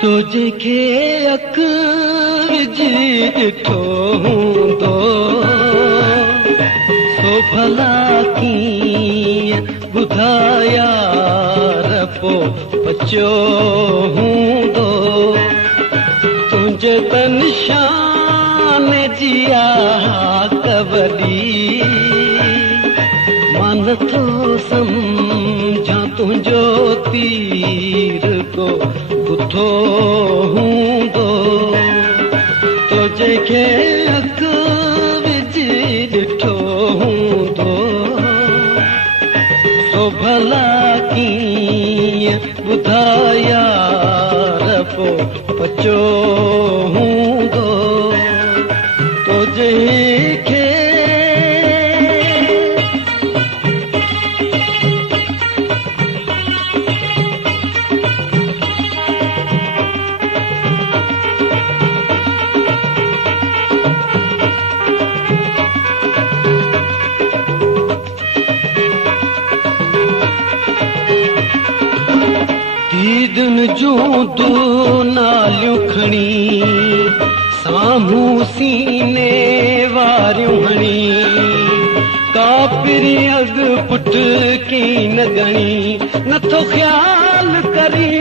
तुझे अख विझी ॾिठो हूंदो सो भला कीअं ॿुधाया पो बचियो हूंदो तुंहिंजे त निशान जी कवरी मन थो सम्झां तुंहिंजो तीर को बुथो हूंदो तुझे अख विझी ॾिठो हूंदो सो भला कीअं ॿुधाया पो बचियो हूंदो तुझे दीदन जूं दू नालियूं खणी साम्हूं सीने वारियूं हणी कापिरी अॻ पुट की न गणी नथो ख्याल करी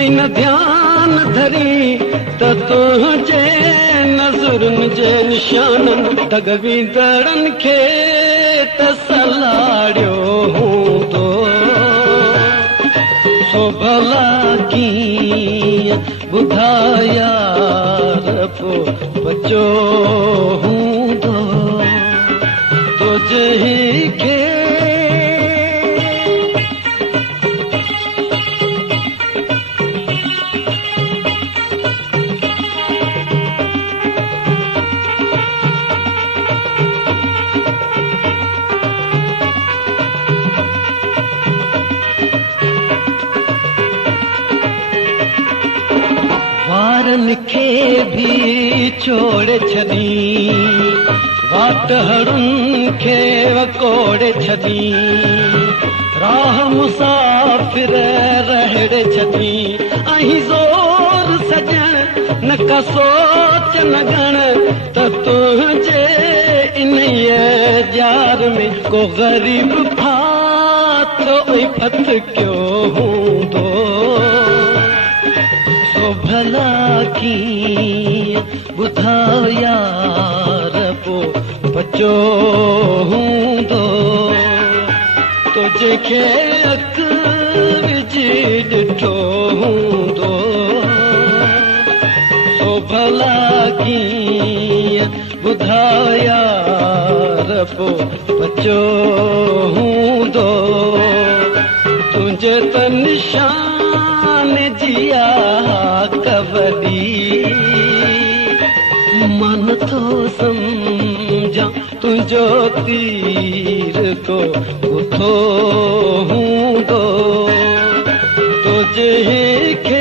ऐं न ध्यान धरी त तुंहिंजे नज़रुनि जे निशाननि तगवींदड़नि खे त सलाड़ियो हूंदो सो भला कीअं ॿुधाया पो बचियो हूंदो तुझे खे वारनि खे भी छोड़े छॾी वाट हड़ुनि खे वकोड़े छॾी राह मुसाफ़िर रहड़े छॾी ऐं ज़ोर सजण न का सोच न गण त तुंहिंजे इन्हीअ जार में को ग़रीब फाथो ऐं फत कयो हूंदो भला कीअं ॿुधाया पो बचियो हूंदो तुझे अख विझी ॾिठो हूंदो सो भला कीअं ॿुधाया पो बचियो हूंदो तुंहिंजे त निशान जी कवरी मन थो सम्झां तुंहिंजो तीर को बुथो हूंदो तुझे खे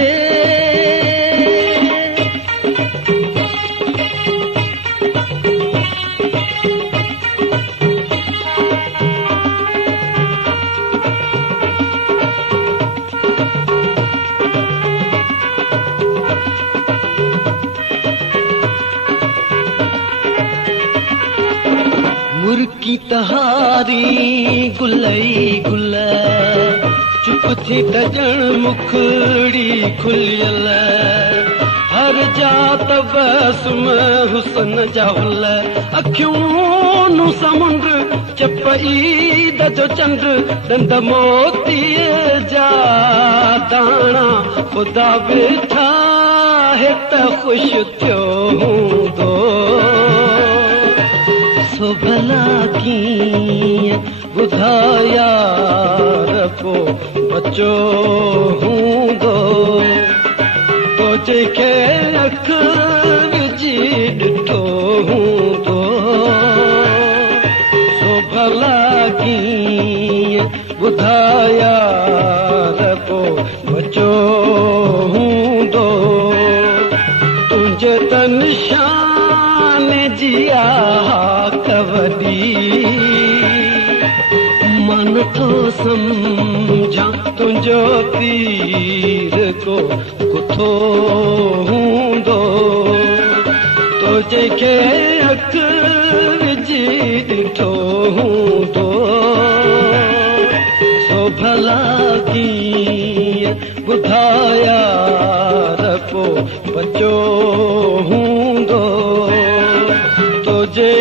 मुर्की तहारी गुलई गुल चुप थी तजण मुखड़ी खुलियल हर जात बस में हुसन जावल अखियूं नु समुंड चपई दजो चंड दंद मोती जा दाना खुदा वेठा है त खुश थियो हूंदो सो भला कीअं ॿुधाया पो बचियो हूंदो तुझे अख विझी ॾिठो हूंदो सो भला कीअं ॿुधाया यार को बचो हूंदो तुंहिंजे तन शान जी कवडी मन थो सम्झा तुंहिंजो तीर को कुथो हूंदो तो जेके अख विझी ॾिठो हूंदो सो भला कीअं ॿुधाया रखो बचो हूंदो तो जे